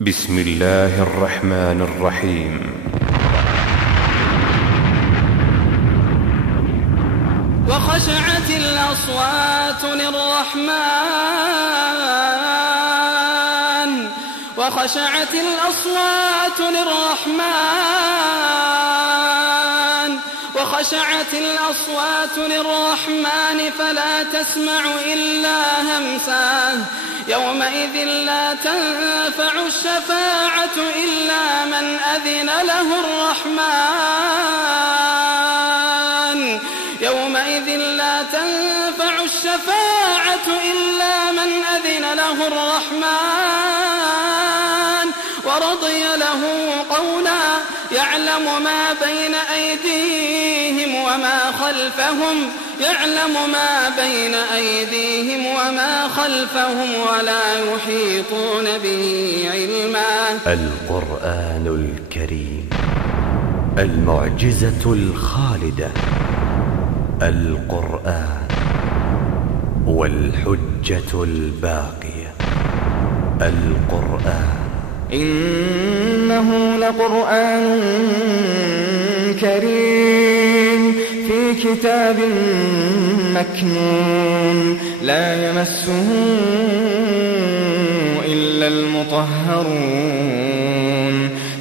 بسم الله الرحمن الرحيم. وخشعت الأصوات للرحمن وخشعت الأصوات للرحمن فلا تسمع إلا همسا. يومئذ لا تنفع الشفاعة إلا من أذن له الرحمن يومئذ لا تنفع الشفاعة إلا من أذن له الرحمن ورضي له قولا. يعلم ما بين أيديهم وما خلفهم ولا يحيطون به علما. القرآن الكريم، المعجزة الخالدة، القرآن والحجة الباقية. القرآن إنه لقرآن كريم في كتاب مكنون لا يمسه إلا المطهرون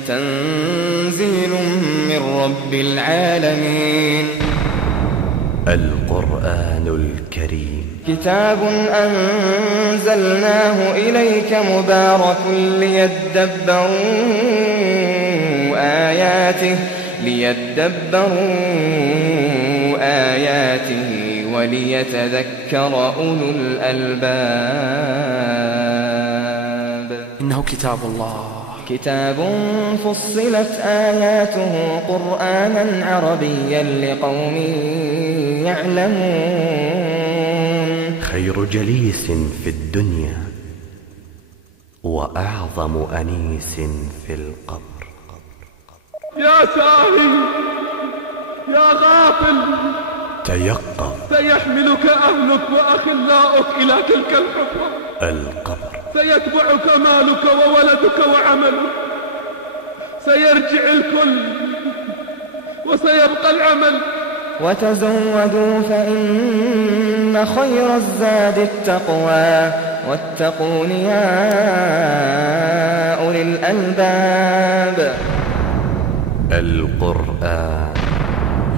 تنزيل من رب العالمين. القرآن الكريم كتاب أنزلناه إليك مبارك ليدبروا آياته وليتذكر أولو الألباب. إنه كتاب الله، كتاب فصلت آياته قرآنا عربيا لقوم يعلمون. خير جليس في الدنيا وأعظم أنيس في القبر. يا ساهي، يا غافل، تيقظ، سيحملك أهلك وأخلاؤك إلى تلك الحفرة. القبر سيتبعك مالك وولدك وعملك، سيرجع الكل وسيبقى العمل. وتزودوا فإن خير الزاد التقوى واتقون يا أولي الألباب. القرآن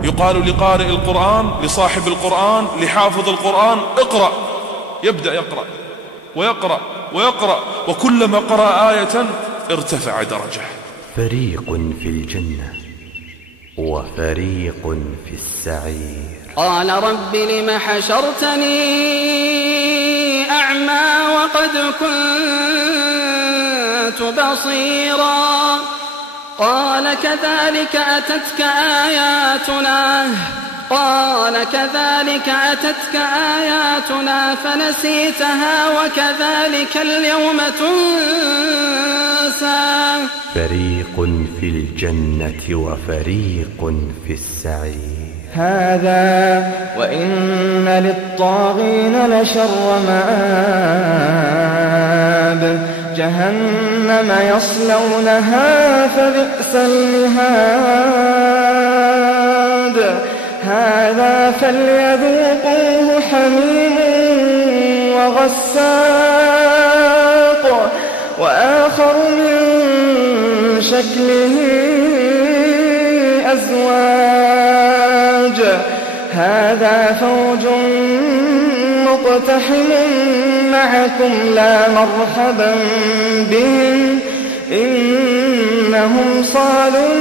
يقال لقارئ القرآن، لصاحب القرآن، لحافظ القرآن: اقرأ. يبدأ يقرأ ويقرأ ويقرأ، وكلما قرأ آية ارتفع درجة. فريق في الجنة وفريق في السعير. قال رب لم حشرتني أعمى وقد كنت بصيرا قال كذلك أتتك آياتنا فنسيتها وكذلك اليوم تنسى. فريق في الجنة وفريق في السعير. هذا وإن للطاغين لشر مآب. جهنم يصلونها فبئس المهاد. هذا فليذوقوه حميم وغساق وآخر من شكله أزواج. هذا فوج مقتحم معكم لا مرحبا بهم إنهم صالوا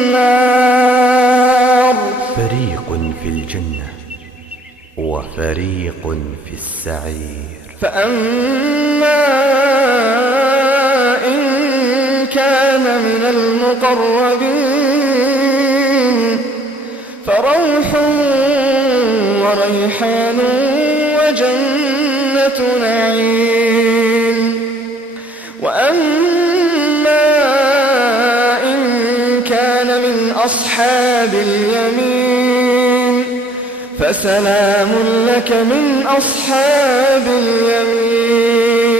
النار. فريق في الجنة وفريق في السعير. فأما إن كان من المقربين فروح وريحان وجنة نعيم. وأما إن كان من أصحاب اليمين فسلام لك من أصحاب اليمين.